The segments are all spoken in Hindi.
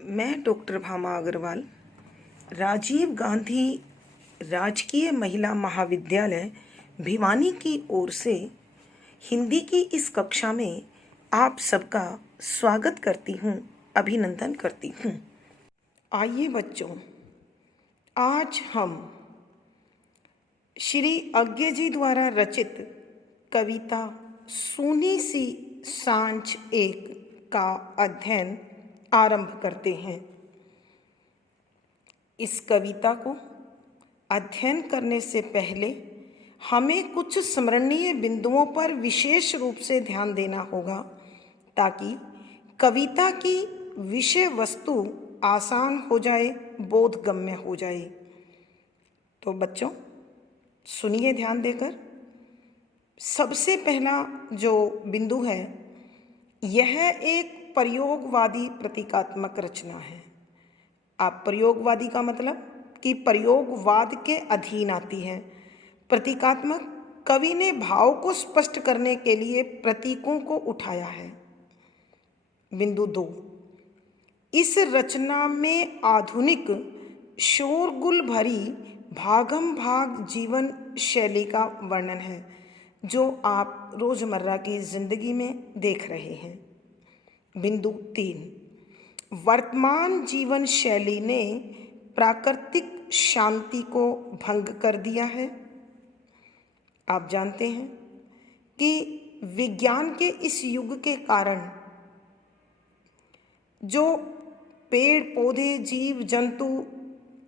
मैं डॉक्टर भामा अग्रवाल राजीव गांधी राजकीय महिला महाविद्यालय भिवानी की ओर से हिंदी की इस कक्षा में आप सबका स्वागत करती हूँ, अभिनंदन करती हूँ। आइए बच्चों, आज हम श्री अज्ञे जी द्वारा रचित कविता सूनी सी सांझ एक का अध्ययन आरंभ करते हैं। इस कविता को अध्ययन करने से पहले हमें कुछ स्मरणीय बिंदुओं पर विशेष रूप से ध्यान देना होगा ताकि कविता की विषय वस्तु आसान हो जाए, बोधगम्य हो जाए। तो बच्चों सुनिए ध्यान देकर। सबसे पहला जो बिंदु है, यह एक प्रयोगवादी प्रतीकात्मक रचना है। आप प्रयोगवादी का मतलब कि प्रयोगवाद के अधीन आती है। प्रतीकात्मक, कवि ने भाव को स्पष्ट करने के लिए प्रतीकों को उठाया है। बिंदु 2, इस रचना में आधुनिक शोरगुल भरी भागम भाग जीवन शैली का वर्णन है जो आप रोजमर्रा की जिंदगी में देख रहे हैं। बिंदु 3, वर्तमान जीवन शैली ने प्राकृतिक शांति को भंग कर दिया है। आप जानते हैं कि विज्ञान के इस युग के कारण जो पेड़ पौधे, जीव जंतु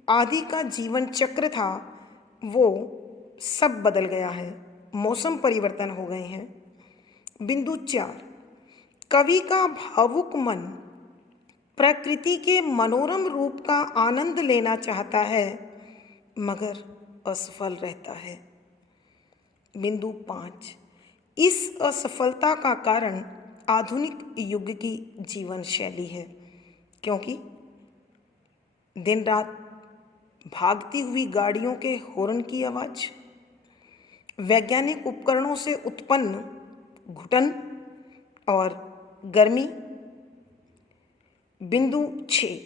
आदि का जीवन चक्र था वो सब बदल गया है, मौसम परिवर्तन हो गए हैं। बिंदु 4, कवि का भावुक मन प्रकृति के मनोरम रूप का आनंद लेना चाहता है मगर असफल रहता है। बिंदु 5, इस असफलता का कारण आधुनिक युग की जीवन शैली है, क्योंकि दिन रात भागती हुई गाड़ियों के हॉर्न की आवाज़, वैज्ञानिक उपकरणों से उत्पन्न घुटन और गर्मी। बिंदु 6,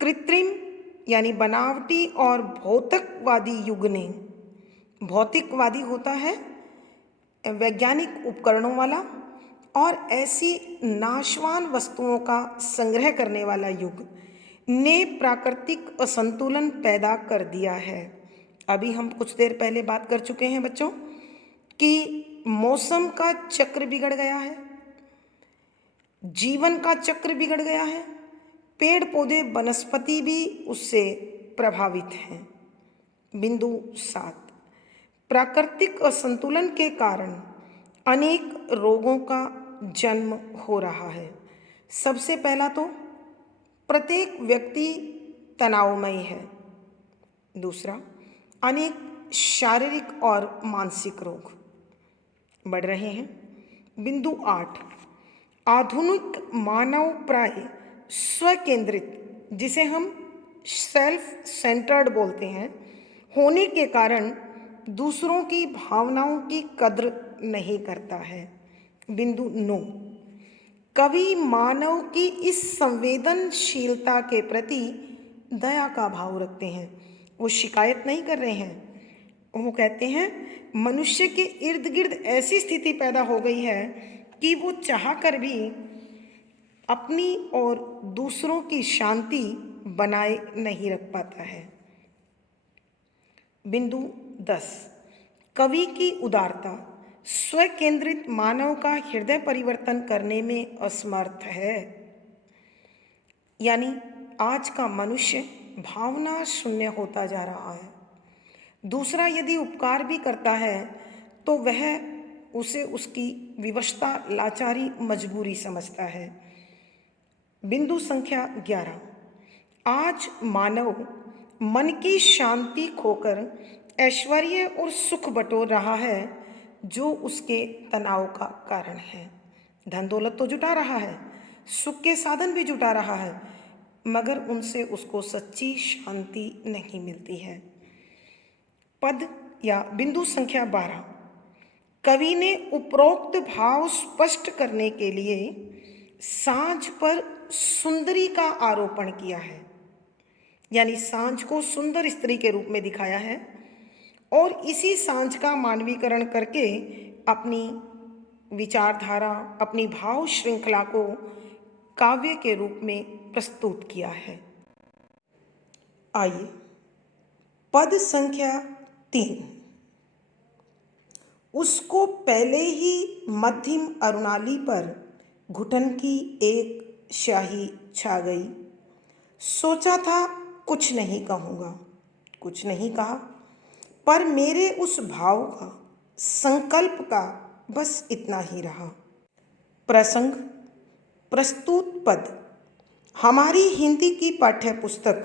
कृत्रिम यानी बनावटी और भौतिकवादी युग ने, भौतिकवादी होता है वैज्ञानिक उपकरणों वाला और ऐसी नाशवान वस्तुओं का संग्रह करने वाला युग ने प्राकृतिक असंतुलन पैदा कर दिया है। अभी हम कुछ देर पहले बात कर चुके हैं बच्चों कि मौसम का चक्र बिगड़ गया है, जीवन का चक्र बिगड़ गया है, पेड़ पौधे वनस्पति भी उससे प्रभावित हैं। बिंदु 7, प्राकृतिक असंतुलन के कारण अनेक रोगों का जन्म हो रहा है। सबसे पहला तो प्रत्येक व्यक्ति तनावमयी है। दूसरा, अनेक शारीरिक और मानसिक रोग बढ़ रहे हैं। बिंदु 8, आधुनिक मानव प्राय स्वकेंद्रित, जिसे हम सेल्फ सेंटर्ड बोलते हैं, होने के कारण दूसरों की भावनाओं की कद्र नहीं करता है। बिंदु 9, कवि मानव की इस संवेदनशीलता के प्रति दया का भाव रखते हैं। वो शिकायत नहीं कर रहे हैं, वो कहते हैं मनुष्य के इर्द गिर्द ऐसी स्थिति पैदा हो गई है कि वो चाह कर भी अपनी और दूसरों की शांति बनाए नहीं रख पाता है। बिंदु 10, कवि की उदारता स्वकेंद्रित मानव का हृदय परिवर्तन करने में असमर्थ है। यानी आज का मनुष्य भावना शून्य होता जा रहा है। दूसरा यदि उपकार भी करता है तो वह उसे उसकी विवशता, लाचारी, मजबूरी समझता है। बिंदु संख्या 11, आज मानव मन की शांति खोकर ऐश्वर्य और सुख बटोर रहा है जो उसके तनाव का कारण है। धन दौलत तो जुटा रहा है, सुख के साधन भी जुटा रहा है, मगर उनसे उसको सच्ची शांति नहीं मिलती है। पद या बिंदु संख्या 12, कवि ने उपरोक्त भाव स्पष्ट करने के लिए सांझ पर सुंदरी का आरोपण किया है, यानी सांझ को सुंदर स्त्री के रूप में दिखाया है और इसी सांझ का मानवीकरण करके अपनी विचारधारा, अपनी भाव श्रृंखला को काव्य के रूप में प्रस्तुत किया है। आइए पद संख्या 3। उसको पहले ही मध्यम अरुणाली पर घुटन की एक स्याही छा गई। सोचा था कुछ नहीं कहूँगा, कुछ नहीं कहा, पर मेरे उस भाव का, संकल्प का बस इतना ही रहा। प्रसंग प्रस्तुत पद हमारी हिंदी की पाठ्य पुस्तक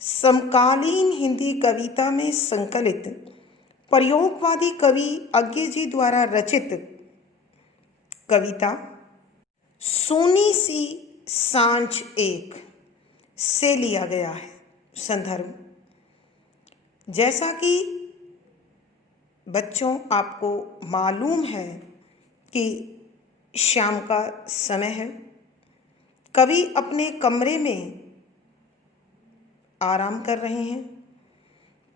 समकालीन हिंदी कविता में संकलित प्रयोगवादी कवि अज्ञे जी द्वारा रचित कविता सोनी सी सांझ एक से लिया गया है। संदर्भ, जैसा कि बच्चों आपको मालूम है कि शाम का समय है, कवि अपने कमरे में आराम कर रहे हैं,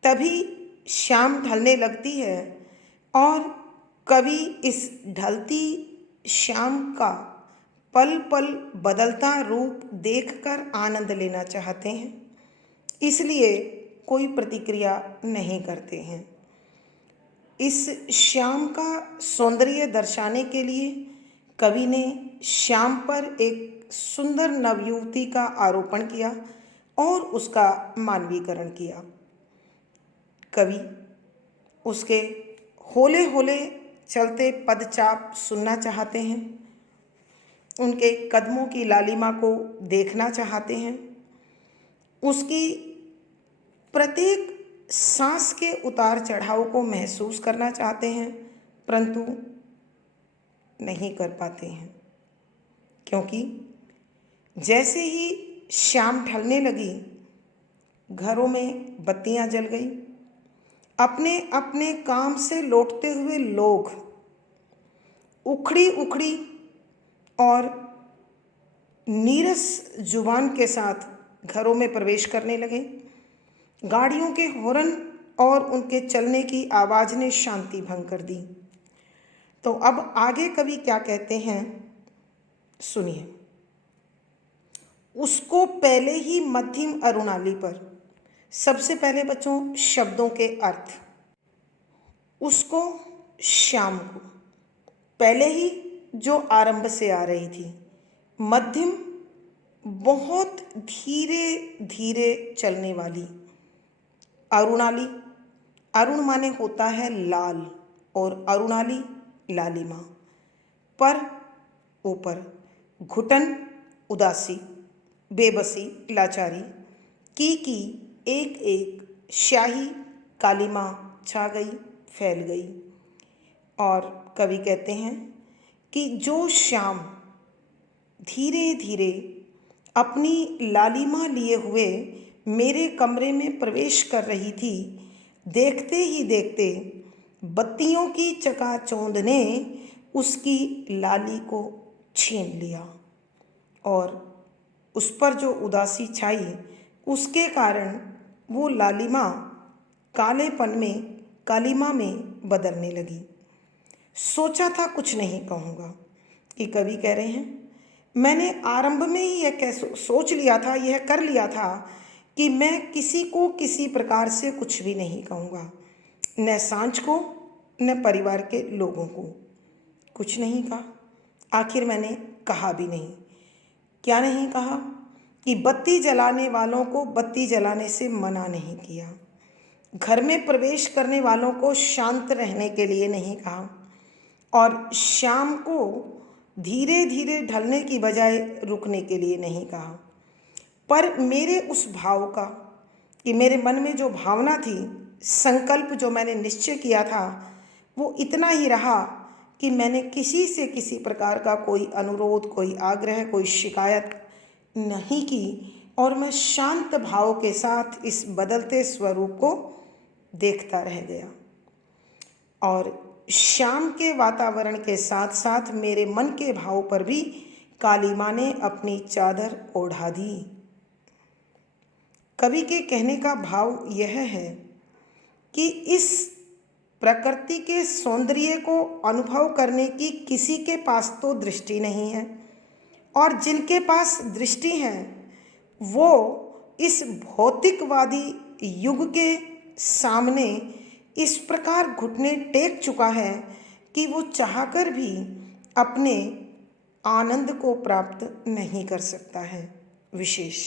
तभी शाम ढलने लगती है और कवि इस ढलती शाम का पल पल बदलता रूप देखकर आनंद लेना चाहते हैं, इसलिए कोई प्रतिक्रिया नहीं करते हैं। इस शाम का सौंदर्य दर्शाने के लिए कवि ने शाम पर एक सुंदर नवयुवती का आरोपण किया और उसका मानवीकरण किया। कवि उसके होले होले चलते पदचाप सुनना चाहते हैं, उनके कदमों की लालिमा को देखना चाहते हैं, उसकी प्रत्येक सांस के उतार चढ़ाव को महसूस करना चाहते हैं, परंतु नहीं कर पाते हैं, क्योंकि जैसे ही शाम ढलने लगी, घरों में बत्तियां जल गई। अपने अपने काम से लौटते हुए लोग उखड़ी उखड़ी और नीरस जुबान के साथ घरों में प्रवेश करने लगे। गाड़ियों के हॉर्न और उनके चलने की आवाज़ ने शांति भंग कर दी। तो अब आगे कवि क्या कहते हैं, सुनिए। उसको पहले ही मध्यम अरुणाली पर, सबसे पहले बच्चों शब्दों के अर्थ। उसको शाम को, पहले ही जो आरंभ से आ रही थी, मध्यम बहुत धीरे धीरे चलने वाली, अरुणाली, अरुण माने होता है लाल और अरुणाली लालिमा, पर ऊपर घुटन उदासी, बेबसी, लाचारी, की एक एक स्याही कालिमा छा गई, फैल गई। और कवि कहते हैं कि जो शाम धीरे धीरे अपनी लालिमा लिए हुए मेरे कमरे में प्रवेश कर रही थी, देखते ही देखते बत्तियों की चकाचौंध ने उसकी लाली को छीन लिया और उस पर जो उदासी छाई, उसके कारण वो लालिमा कालेपन में, कालिमा में बदलने लगी। सोचा था कुछ नहीं कहूँगा, कि कवि कह रहे हैं मैंने आरंभ में ही यह सोच लिया था, यह कर लिया था कि मैं किसी को किसी प्रकार से कुछ भी नहीं कहूँगा, न सांझ को न परिवार के लोगों को। कुछ नहीं कहा, आखिर मैंने कहा भी नहीं। क्या नहीं कहा कि बत्ती जलाने वालों को बत्ती जलाने से मना नहीं किया, घर में प्रवेश करने वालों को शांत रहने के लिए नहीं कहा, और शाम को धीरे धीरे ढलने की बजाय रुकने के लिए नहीं कहा, पर मेरे उस भाव का, कि मेरे मन में जो भावना थी, संकल्प जो मैंने निश्चय किया था, वो इतना ही रहा कि मैंने किसी से किसी प्रकार का कोई अनुरोध, कोई आग्रह, कोई शिकायत नहीं की, और मैं शांत भाव के साथ इस बदलते स्वरूप को देखता रह गया। और शाम के वातावरण के साथ साथ मेरे मन के भाव पर भी काली माँ ने अपनी चादर ओढ़ा दी। कवि के कहने का भाव यह है कि इस प्रकृति के सौंदर्य को अनुभव करने की किसी के पास तो दृष्टि नहीं है, और जिनके पास दृष्टि है वो इस भौतिकवादी युग के सामने इस प्रकार घुटने टेक चुका है कि वो चाहकर भी अपने आनंद को प्राप्त नहीं कर सकता है। विशेष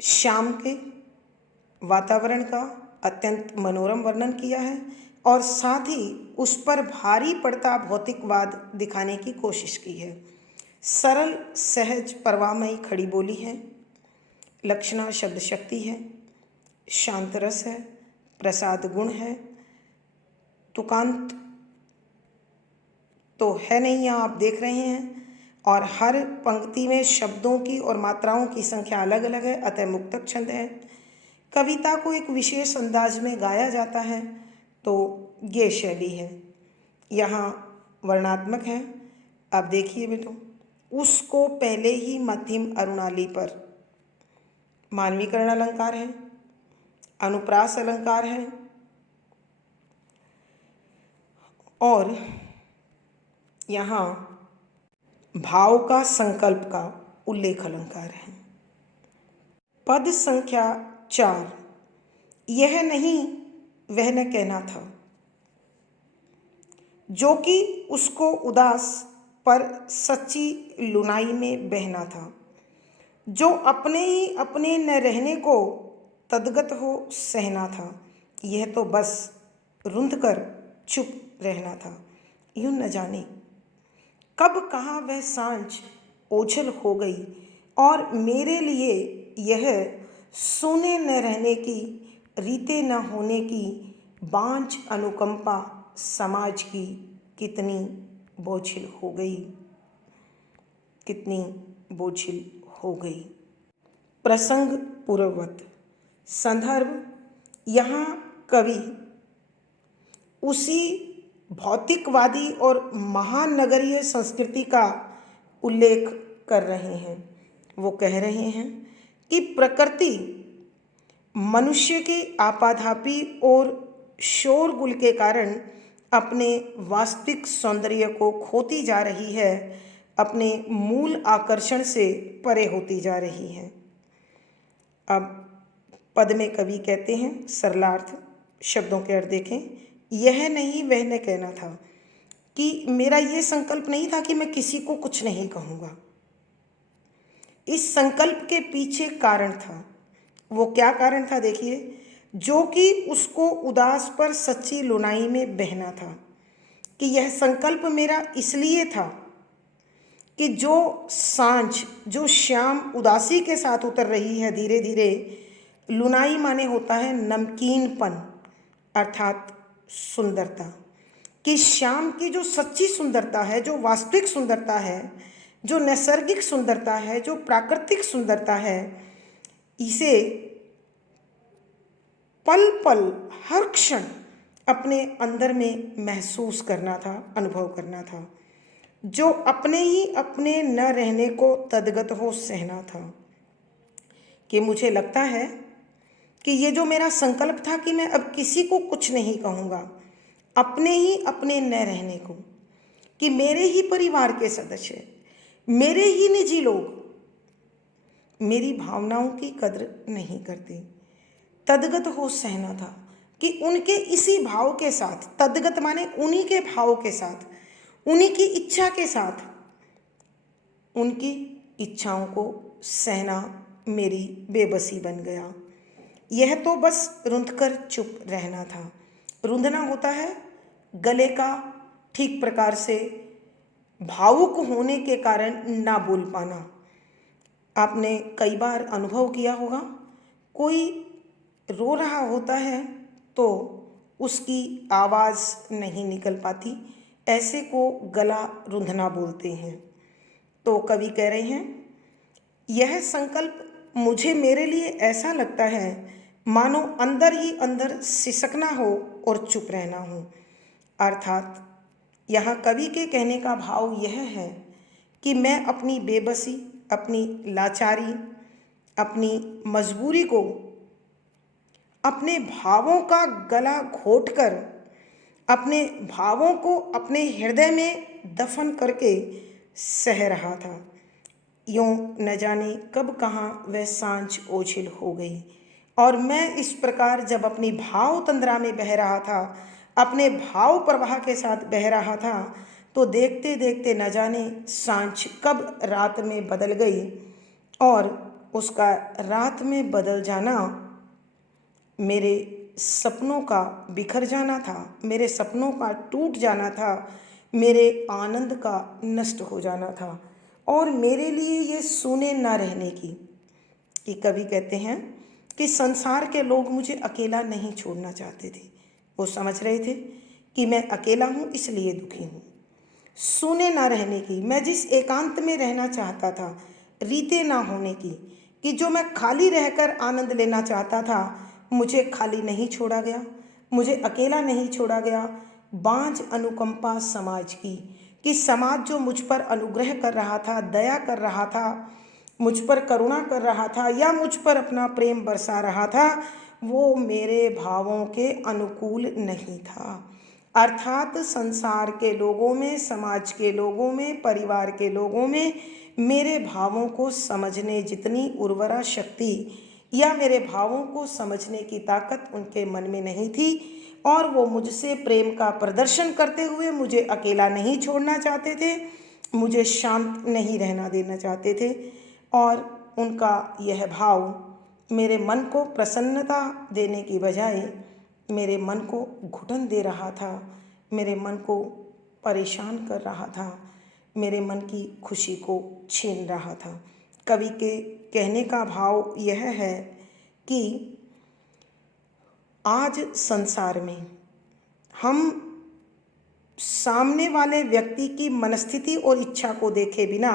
शाम के वातावरण का अत्यंत मनोरम वर्णन किया है और साथ ही उस पर भारी पड़ता भौतिकवाद दिखाने की कोशिश की है। सरल सहज परवाहमयी खड़ी बोली है, लक्षणा शब्द शक्ति है, शांत रस है, प्रसाद गुण है, तुकांत तो है नहीं, यहाँ आप देख रहे हैं, और हर पंक्ति में शब्दों की और मात्राओं की संख्या अलग अलग है, अतः मुक्तक छंद है। कविता को एक विशेष अंदाज में गाया जाता है तो ये शैली है। यहाँ वर्णात्मक है। अब देखिए बेटो, उसको पहले ही मध्यम अरुणाली पर मानवीकरण अलंकार है, अनुप्रास अलंकार है और यहाँ भाव का संकल्प का उल्लेख अलंकार है। पद संख्या 4, यह नहीं वह न कहना था, जो कि उसको उदास पर सच्ची लुनाई में बहना था, जो अपने ही अपने न रहने को तदगत हो सहना था, यह तो बस रुंध कर चुप रहना था। यूं न जाने कब कहाँ वह सांझ ओझल हो गई और मेरे लिए यह सोने न रहने की, रीते न होने की बांझ अनुकंपा समाज की कितनी बोझिल हो गई, कितनी बोझिल हो गई। प्रसंग पूर्ववत संदर्भ, यहाँ कवि उसी भौतिकवादी और महानगरीय संस्कृति का उल्लेख कर रहे हैं। वो कह रहे हैं कि प्रकृति मनुष्य के आपाधापी और शोरगुल के कारण अपने वास्तविक सौंदर्य को खोती जा रही है, अपने मूल आकर्षण से परे होती जा रही है। अब पद में कवि कहते हैं, सरलार्थ शब्दों के अर्थ देखें। यह नहीं वह न कहना था, कि मेरा ये संकल्प नहीं था कि मैं किसी को कुछ नहीं कहूँगा। इस संकल्प के पीछे कारण था। वो क्या कारण था देखिए, जो कि उसको उदास पर सच्ची लुनाई में बहना था। कि यह संकल्प मेरा इसलिए था कि जो सांझ, जो शाम उदासी के साथ उतर रही है धीरे धीरे, लुनाई माने होता है नमकीनपन अर्थात सुंदरता, कि शाम की जो सच्ची सुंदरता है, जो वास्तविक सुंदरता है, जो नैसर्गिक सुंदरता है, जो प्राकृतिक सुंदरता है, इसे पल पल हर क्षण अपने अंदर में महसूस करना था, अनुभव करना था, जो अपने ही अपने न रहने को तदगत हो सहना था। कि मुझे लगता है कि ये जो मेरा संकल्प था कि मैं अब किसी को कुछ नहीं कहूँगा, अपने ही अपने न रहने को, कि मेरे ही परिवार के सदस्य, मेरे ही निजी लोग मेरी भावनाओं की कद्र नहीं करते, तदगत हो सहना था। कि उनके इसी भाव के साथ, तदगत माने उन्हीं के भाव के साथ, उन्हीं की इच्छा के साथ, उनकी इच्छाओं को सहना मेरी बेबसी बन गया। यह तो बस रुंध कर चुप रहना था। रुंधना होता है गले का ठीक प्रकार से भावुक होने के कारण ना बोल पाना। आपने कई बार अनुभव किया होगा, कोई रो रहा होता है तो उसकी आवाज़ नहीं निकल पाती, ऐसे को गला रुंधना बोलते हैं। तो कवि कह रहे हैं, यह संकल्प मुझे मेरे लिए ऐसा लगता है मानो अंदर ही अंदर सिसकना हो और चुप रहना हो। अर्थात यहाँ कवि के कहने का भाव यह है कि मैं अपनी बेबसी, अपनी लाचारी, अपनी मजबूरी को अपने भावों का गला घोटकर, अपने भावों को अपने हृदय में दफन करके सह रहा था। यूं न जाने कब कहाँ वह सांझ ओझिल हो गई और मैं इस प्रकार जब अपनी भाव तंद्रा में बह रहा था, अपने भाव प्रवाह के साथ बह रहा था, तो देखते देखते न जाने सांझ कब रात में बदल गई और उसका रात में बदल जाना मेरे सपनों का बिखर जाना था, मेरे सपनों का टूट जाना था, मेरे आनंद का नष्ट हो जाना था और मेरे लिए ये सूने ना रहने की। कि कवि कहते हैं कि संसार के लोग मुझे अकेला नहीं छोड़ना चाहते थे। वो समझ रहे थे कि मैं अकेला हूँ इसलिए दुखी हूँ। सूने ना रहने की, मैं जिस एकांत में रहना चाहता था, रीते ना होने की, कि जो मैं खाली रहकर आनंद लेना चाहता था, मुझे खाली नहीं छोड़ा गया, मुझे अकेला नहीं छोड़ा गया। बांझ अनुकंपा समाज की, कि समाज जो मुझ पर अनुग्रह कर रहा था, दया कर रहा था, मुझ पर करुणा कर रहा था या मुझ पर अपना प्रेम बरसा रहा था, वो मेरे भावों के अनुकूल नहीं था। अर्थात संसार के लोगों में, समाज के लोगों में, परिवार के लोगों में मेरे भावों को समझने जितनी उर्वरा शक्ति या मेरे भावों को समझने की ताकत उनके मन में नहीं थी और वो मुझसे प्रेम का प्रदर्शन करते हुए मुझे अकेला नहीं छोड़ना चाहते थे, मुझे शांत नहीं रहना देना चाहते थे और उनका यह भाव मेरे मन को प्रसन्नता देने की बजाय मेरे मन को घुटन दे रहा था, मेरे मन को परेशान कर रहा था, मेरे मन की खुशी को छीन रहा था। कवि के कहने का भाव यह है कि आज संसार में हम सामने वाले व्यक्ति की मनस्थिति और इच्छा को देखे बिना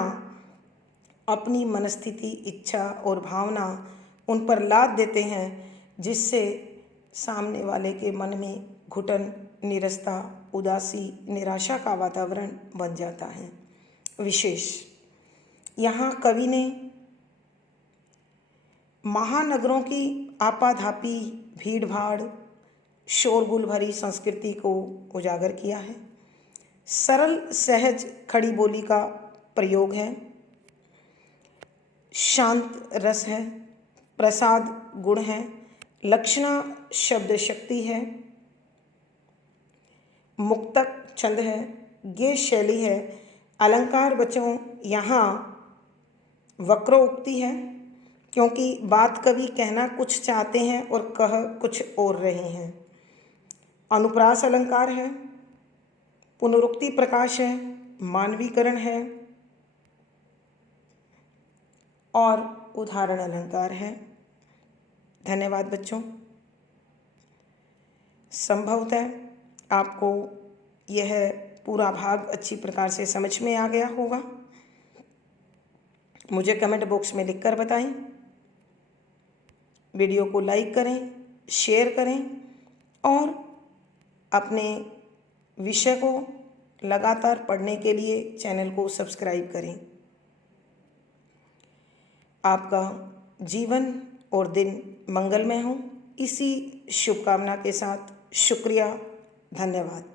अपनी मनस्थिति, इच्छा और भावना उन पर लाद देते हैं, जिससे सामने वाले के मन में घुटन, नीरसता, उदासी, निराशा का वातावरण बन जाता है। विशेष यहाँ कवि ने महानगरों की आपाधापी, भीड़-भाड़, शोरगुल भरी संस्कृति को उजागर किया है। सरल सहज खड़ी बोली का प्रयोग है, शांत रस है, प्रसाद गुण है, लक्षणा शब्द शक्ति है, मुक्तक छंद है, गेय शैली है, अलंकार वचों यहाँ वक्रोक्ति है, क्योंकि बात कवि कहना कुछ चाहते हैं और कह कुछ और रहे हैं। अनुप्रास अलंकार है, पुनरुक्ति प्रकाश है, मानवीकरण है और उदाहरण अलंकार है। धन्यवाद बच्चों। संभवतः आपको यह पूरा भाग अच्छी प्रकार से समझ में आ गया होगा। मुझे कमेंट बॉक्स में लिखकर बताएं। वीडियो को लाइक करें, शेयर करें और अपने विषय को लगातार पढ़ने के लिए चैनल को सब्सक्राइब करें। आपका जीवन और दिन मंगलमय हो, इसी शुभकामना के साथ शुक्रिया, धन्यवाद।